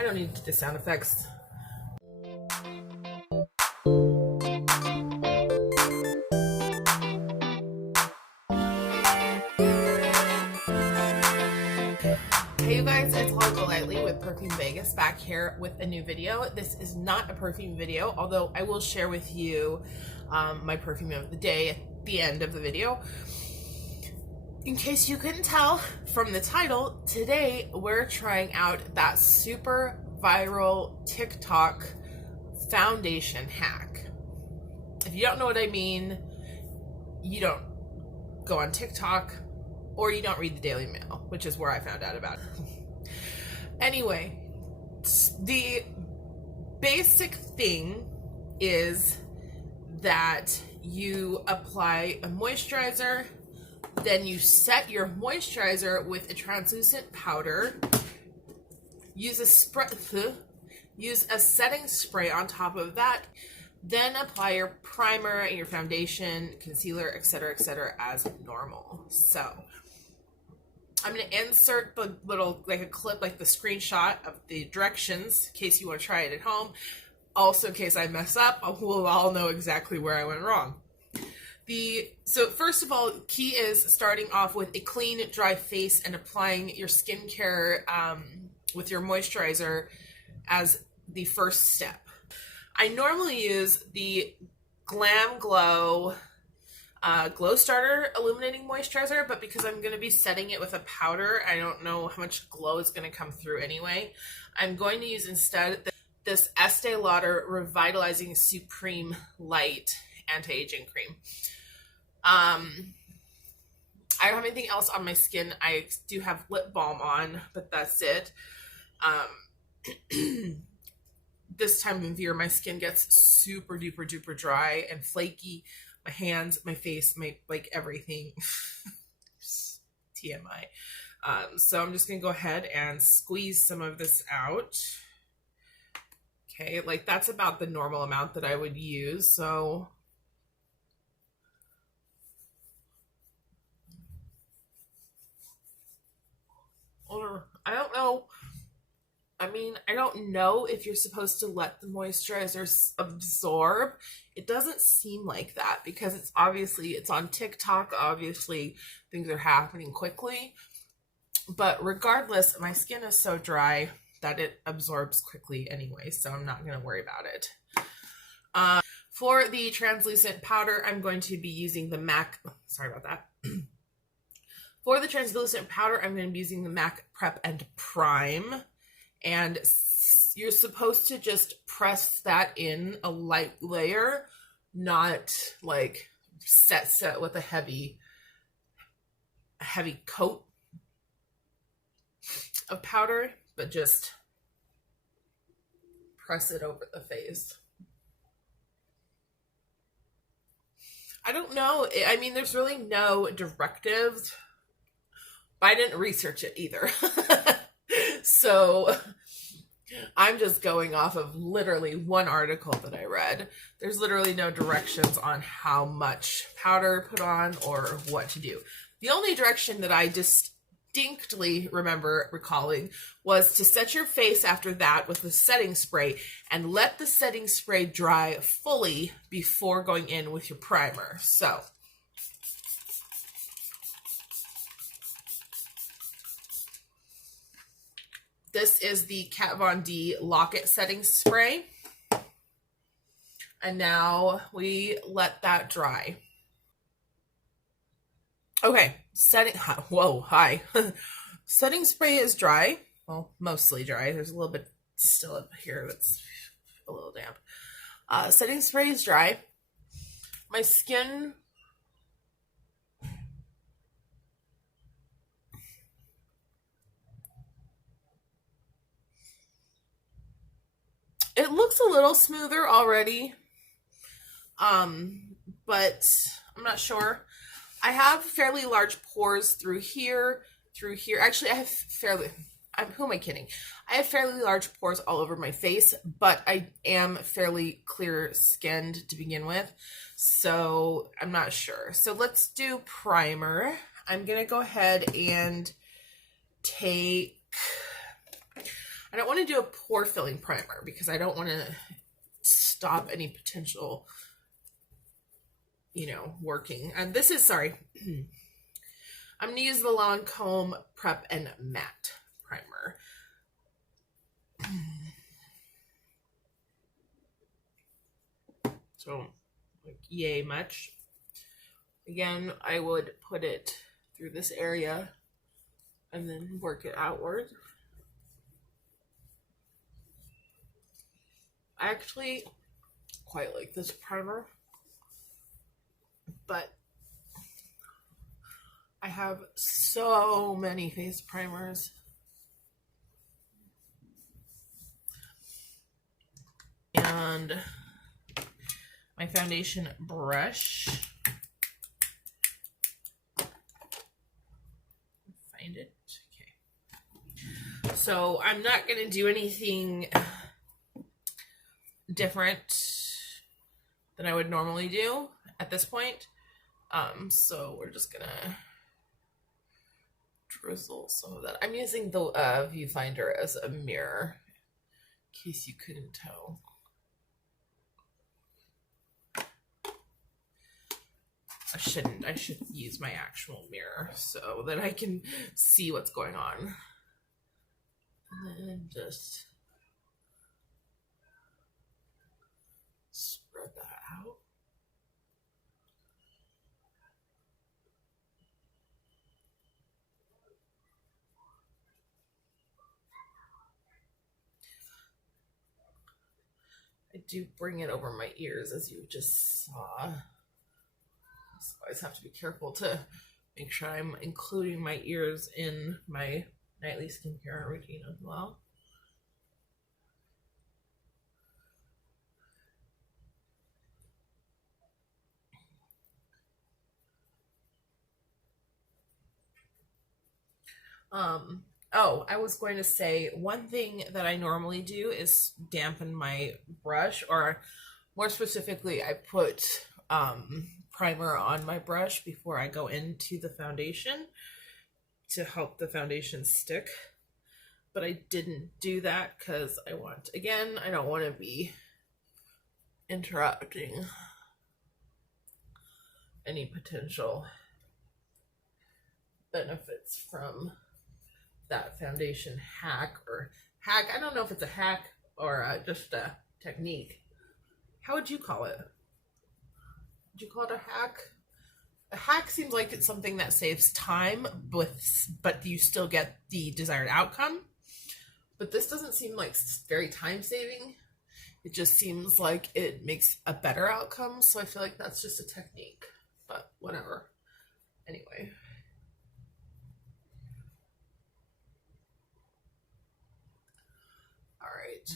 I don't need the sound effects. Hey you guys, it's Lauder Lightly with Perfume Vegas back here with a new video. This is not a perfume video, although I will share with you my perfume of the day at the end of the video. In case you couldn't tell from the title, today we're trying out that super viral TikTok foundation hack. If you don't know what I mean, you don't go on TikTok or you don't read the Daily Mail, which is where I found out about it. Anyway, the basic thing is that you apply a moisturizer, then you set your moisturizer with a translucent powder, use a setting spray on top of that, then apply your primer and your foundation, concealer, etc., as normal. So I'm going to insert the little, like a clip, like the screenshot of the directions in case you want to try it at home. Also, in case I mess up, we'll all know exactly where I went wrong. So first of all, key is starting off with a clean, dry face and applying your skincare with your moisturizer as the first step. I normally use the Glam Glow Glow Starter Illuminating Moisturizer, but because I'm going to be setting it with a powder, I don't know how much glow is going to come through anyway. I'm going to use instead this Estee Lauder Revitalizing Supreme Light Anti-Aging Cream. I don't have anything else on my skin. I do have lip balm on, but that's it. This time of year, my skin gets super duper duper dry and flaky. My hands, my face, my everything. TMI. So I'm just gonna go ahead and squeeze some of this out. Okay, like that's about the normal amount that I would use. So I don't know. I mean, I don't know if you're supposed to let the moisturizer absorb. It doesn't seem like that because it's on TikTok. Obviously, things are happening quickly. But regardless, my skin is so dry that it absorbs quickly anyway, so I'm not going to worry about it. For the translucent powder, I'm going to be using the MAC. Sorry about that. For the translucent powder, I'm going to be using the MAC Prep+Prime. And you're supposed to just press that in a light layer, not like set with a heavy coat of powder, but just press it over the face. I don't know. I mean, there's really no directives. I didn't research it either. So I'm just going off of literally one article that I read. There's literally no directions on how much powder to put on or what to do. The only direction that I distinctly remember recalling was to set your face after that with the setting spray and let the setting spray dry fully before going in with your primer. So this is the Kat Von D Lock-It Setting Spray. And now we let that dry. Okay, hi. Setting spray is dry. Well, mostly dry. There's a little bit still up here that's a little damp. Setting spray is dry. My skin... It looks a little smoother already, but I'm not sure. I have fairly large pores through here. Actually, who am I kidding? I have fairly large pores all over my face, but I am fairly clear skinned to begin with, so I'm not sure. So let's do primer. I'm going to go ahead and take... I don't want to do a pore filling primer because I don't want to stop any potential, you know, working. And this is, sorry, I'm going to use the Lancome Prep and Matte primer. So, like, yay much. Again, I would put it through this area and then work it outward. I actually quite like this primer, but I have so many face primers. And my foundation brush. Find it. Okay. So I'm not going to do anything different than I would normally do at this point. So we're just going to drizzle some of that. I'm using the viewfinder as a mirror, in case you couldn't tell. I should use my actual mirror so that I can see what's going on. And then just spread that out. I do bring it over my ears, as you just saw. So I always have to be careful to make sure I'm including my ears in my nightly skincare routine as well. Oh, I was going to say, one thing that I normally do is dampen my brush, or more specifically, I put primer on my brush before I go into the foundation to help the foundation stick. But I didn't do that because I don't want to be interrupting any potential benefits from that foundation hack. I don't know if it's a hack or just a technique. How would you call it? Would you call it a hack? A hack seems like it's something that saves time, but you still get the desired outcome. But this doesn't seem like very time saving. It just seems like it makes a better outcome. So I feel like that's just a technique, but whatever. Anyway. All right.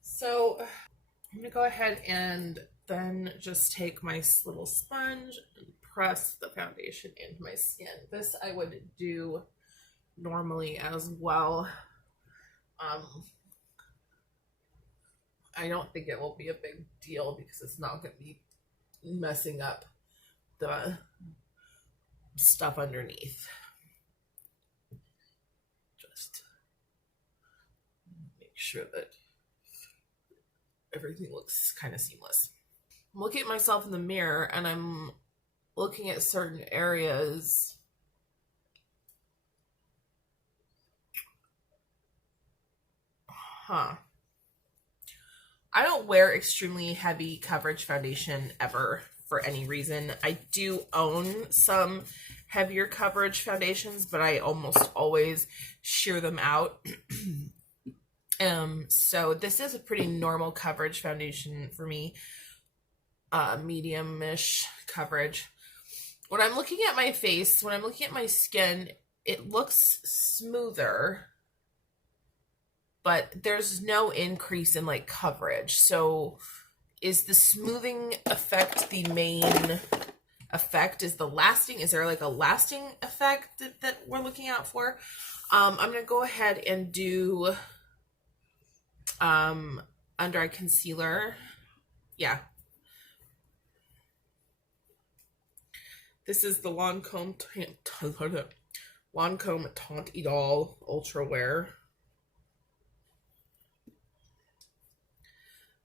So I'm gonna go ahead and then just take my little sponge and press the foundation into my skin. This I would do normally as well. I don't think it will be a big deal because it's not going to be messing up the stuff underneath. Just make sure that everything looks kind of seamless. I'm looking at myself in the mirror and I'm looking at certain areas. I don't wear extremely heavy coverage foundation ever for any reason. I do own some heavier coverage foundations, but I almost always shear them out. So this is a pretty normal coverage foundation for me. Medium-ish coverage. When I'm looking at my face, when I'm looking at my skin, it looks smoother, but there's no increase in like coverage. So is the smoothing effect the main effect? Is there like a lasting effect that we're looking out for? I'm going to go ahead and do under eye concealer. Yeah. This is the Lancome Teint Idole Ultra Wear.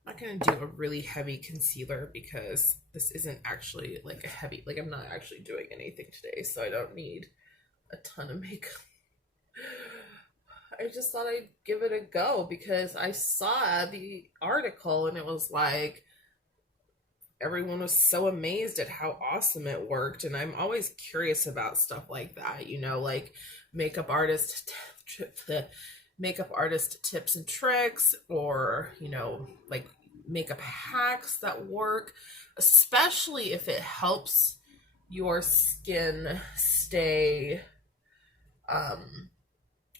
I'm not going to do a really heavy concealer because this isn't actually like a heavy, like I'm not actually doing anything today, so I don't need a ton of makeup. I just thought I'd give it a go because I saw the article and it was like everyone was so amazed at how awesome it worked, and I'm always curious about stuff like that, you know, like makeup artist tips and tricks, or you know, like makeup hacks that work, especially if it helps your skin stay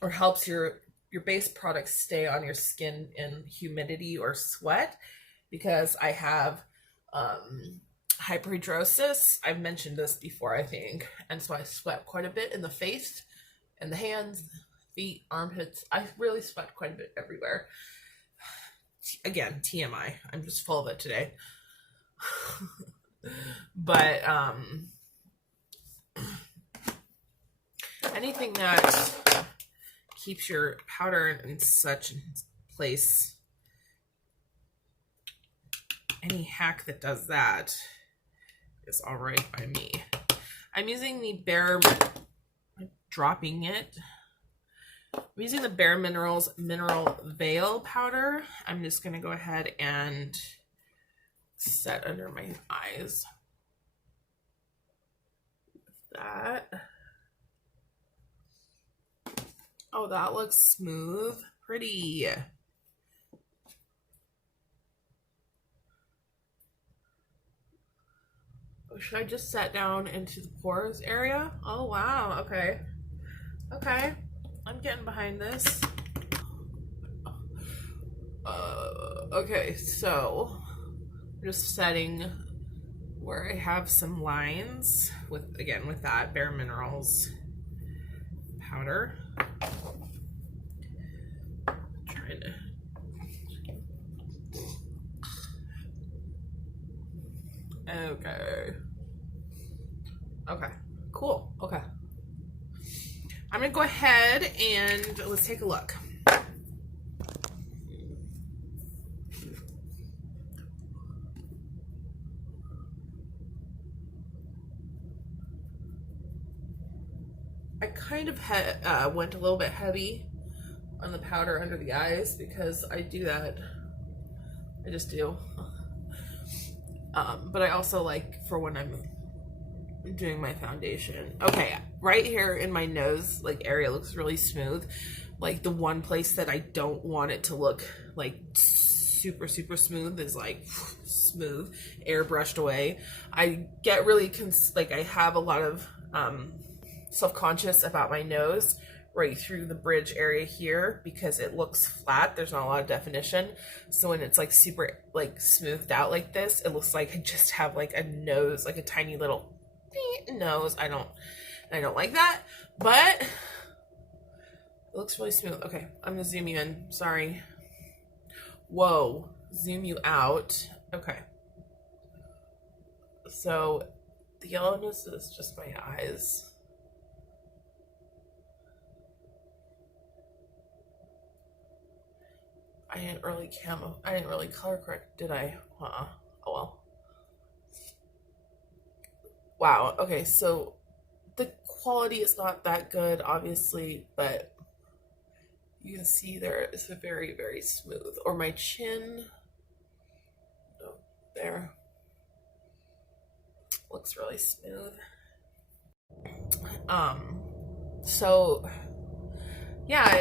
or helps your base product stay on your skin in humidity or sweat, because I have hyperhidrosis. I've mentioned this before, I think, and so I sweat quite a bit in the face and the hands, feet, armpits. I really sweat quite a bit everywhere. Again, TMI. I'm just full of it today. But anything that keeps your powder in such place, any hack that does that is all right by me. I'm using the I'm using the BareMinerals Mineral Veil Powder. I'm just going to go ahead and set under my eyes. That. Oh, that looks smooth. Pretty. Oh, should I just set down into the pores area? Oh, wow. Okay. Okay. I'm getting behind this. Okay, so I'm just setting where I have some lines with that BareMinerals powder. Trying to. Okay. Okay. Cool. Okay. I'm gonna go ahead and let's take a look. I kind of went a little bit heavy on the powder under the eyes because I do that. I just do. But I also like for when I'm doing my foundation. Okay, right here in my nose area looks really smooth. Like the one place that I don't want it to look like super smooth is like smooth, airbrushed away. I get really I have a lot of self-conscious about my nose right through the bridge area here because it looks flat. There's not a lot of definition. So when it's like super smoothed out like this, it looks like I just have like a nose, like a tiny little nose. I don't like that, but it looks really smooth. Okay, I'm gonna zoom you in. Sorry. Whoa, zoom you out. Okay. So the yellowness is just my eyes. I didn't really color correct, did I? Oh well. Wow, okay, so the quality is not that good, obviously, but you can see there is a very smooth. Or my chin, oh, there, looks really smooth. So yeah,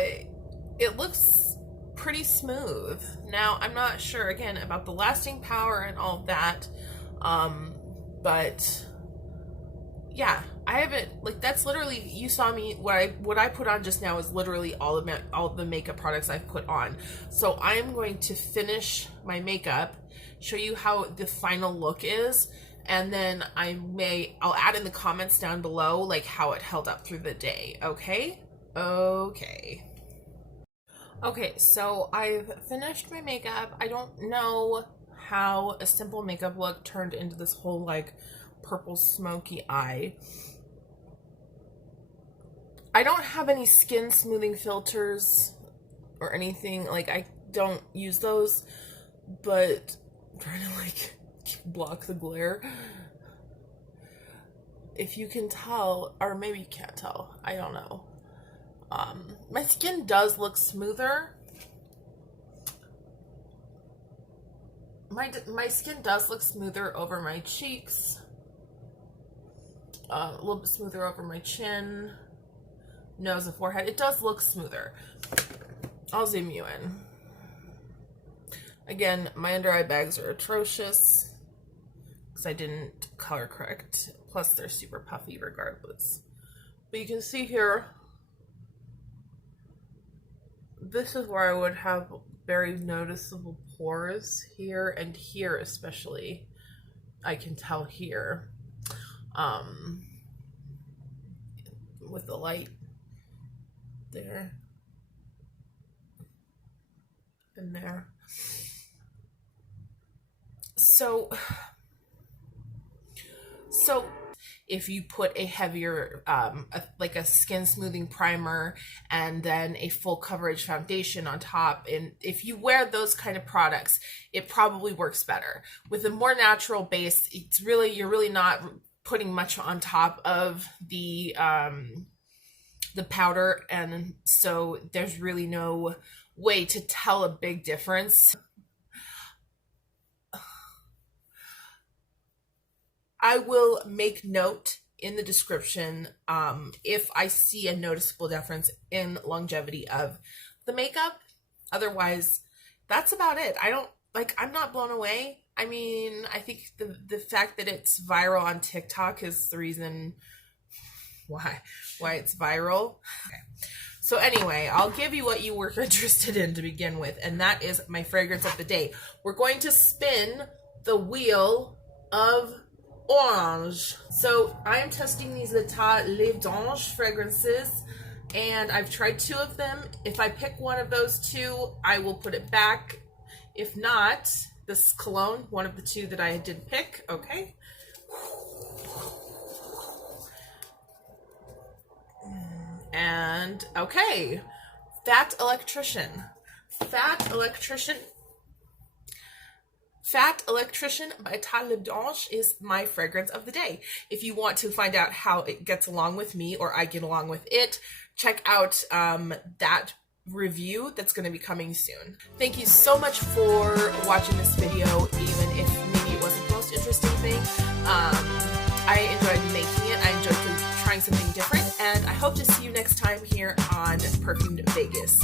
it looks pretty smooth. Now, I'm not sure, again, about the lasting power and all of that, but yeah, I haven't, that's literally, you saw me, what I put on just now is literally all of the makeup products I've put on. So I'm going to finish my makeup, show you how the final look is, and then I'll add in the comments down below, how it held up through the day, okay? Okay. Okay, so I've finished my makeup. I don't know how a simple makeup look turned into this whole purple smoky eye. I don't have any skin smoothing filters or anything. I don't use those, but I'm trying to like block the glare. If you can tell, or maybe you can't tell, I don't know. My skin does look smoother. My skin does look smoother over my cheeks, a little bit smoother over my chin, nose, and forehead. It does look smoother. I'll zoom you in. Again, my under eye bags are atrocious because I didn't color correct. Plus, they're super puffy regardless. But you can see here, this is where I would have very noticeable pores here and here especially. I can tell here with the light there and there. So if you put a heavier, like a skin smoothing primer and then a full coverage foundation on top, and if you wear those kind of products, it probably works better. With a more natural base, you're really not putting much on top of the powder, and so there's really no way to tell a big difference. I will make note in the description if I see a noticeable difference in longevity of the makeup. Otherwise, that's about it. I'm not blown away. I mean, I think the fact that it's viral on TikTok is the reason why it's viral. Okay. So anyway, I'll give you what you were interested in to begin with, and that is my fragrance of the day. We're going to spin the wheel of orange. So I am testing these L'État Lèvres d'Ange fragrances, and I've tried 2 of them. If I pick one of those 2, I will put it back. If not, this cologne, one of the 2 that I did pick. Okay. And okay, Fat Electrician by L'État Lèvres d'Ange is my fragrance of the day. If you want to find out how it gets along with me, or I get along with it, check out that review that's going to be coming soon. Thank you so much for watching this video, even if maybe it wasn't the most interesting thing. I enjoyed making it. I enjoyed trying something different, and I hope to see you next time here on Perfumed Vegas.